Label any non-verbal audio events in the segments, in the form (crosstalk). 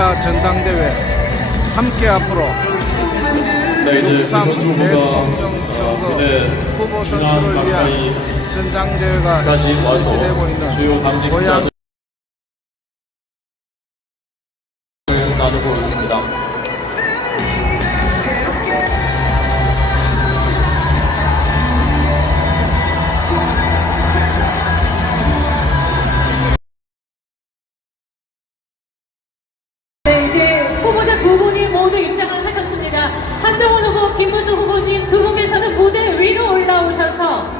2차 전당대회 함께 앞으로 네, 이제 6.3 김문수 후보가 대통령 어, 선거 후보 선출을 위한 전당대회가 실시되고 있는 고향 나누고 있습니다. 김문수 후보님 두 분께서는 무대 위로 올라오셔서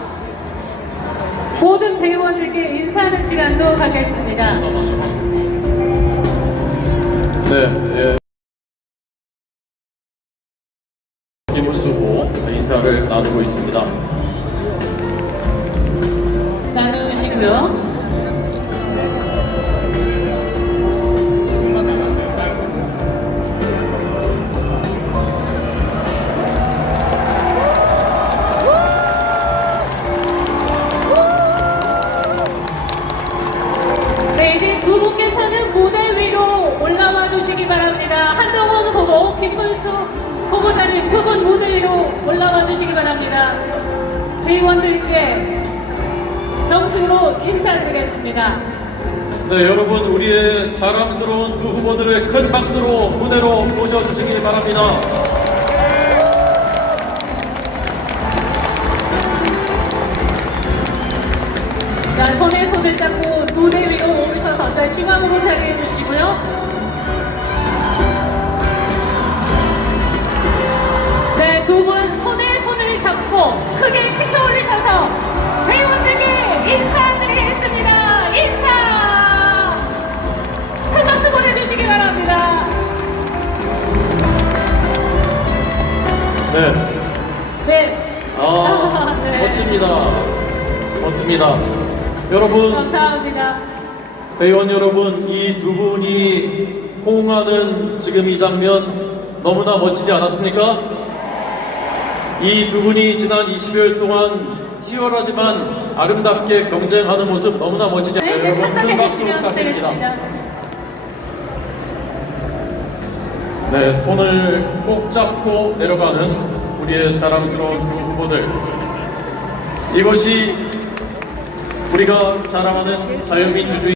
모든 대의원들께 인사하는 시간도 갖겠습니다. 네, 예. 김문수 후보 인사를 나누고 있습니다. 나누시고요. 후보, 김문수 후보자님 두 분 무대 위로 올라와 주시기 바랍니다. 대의원들께 정식으로 인사드리겠습니다. 네, 여러분 우리의 자랑스러운 두 후보들을 큰 박수로 무대로 모셔주시기 바랍니다. 자, 손에 손을 잡고 무대 위로 오르셔서 저희 중앙으로 자리해 주시고요. 크게 치켜 올리셔서 회원들께 인사드리겠습니다. 인사! 큰 박수 보내주시기 바랍니다. 네, 네. 아 (laughs) 네. 멋집니다. 멋집니다. 여러분 감사합니다. 회원 여러분, 이 두 분이 호응하는 지금 이 장면 너무나 멋지지 않았습니까? 이 두 분이 지난 20여일 동안 치열하지만 아름답게 경쟁하는 모습 너무나 멋지지 네? 네, 여러분 큰 박수 부탁드립니다. 네, 손을 꼭 잡고 내려가는 우리의 자랑스러운 두 후보들. 이것이 우리가 자랑하는 자유민주주의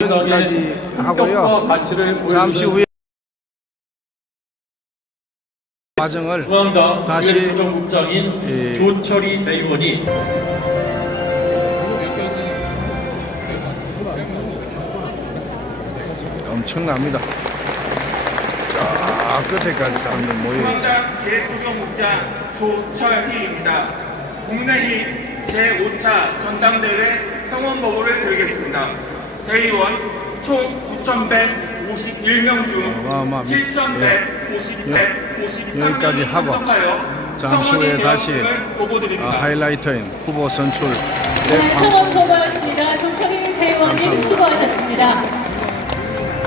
여기까지 하고요. 합격과 가치를 보여주는 잠시 후에 과정을 중앙당 다시, 부정국장인 예. 조철희 대의원이 엄청납니다. 자 끝에까지 사람들 모여. 중앙당 대구경국장 조철희입니다. 국내리 제5차 전당대회 성원 보고를 드리겠습니다. 대의원 총 9,151명 중 어마어마합니다. 7,153명이 여기까지 하고 잠시 후에 다시. 아, 하이라이터인 후보 선출 네. 조철희 대의원님 감사합니다. 수고하셨습니다.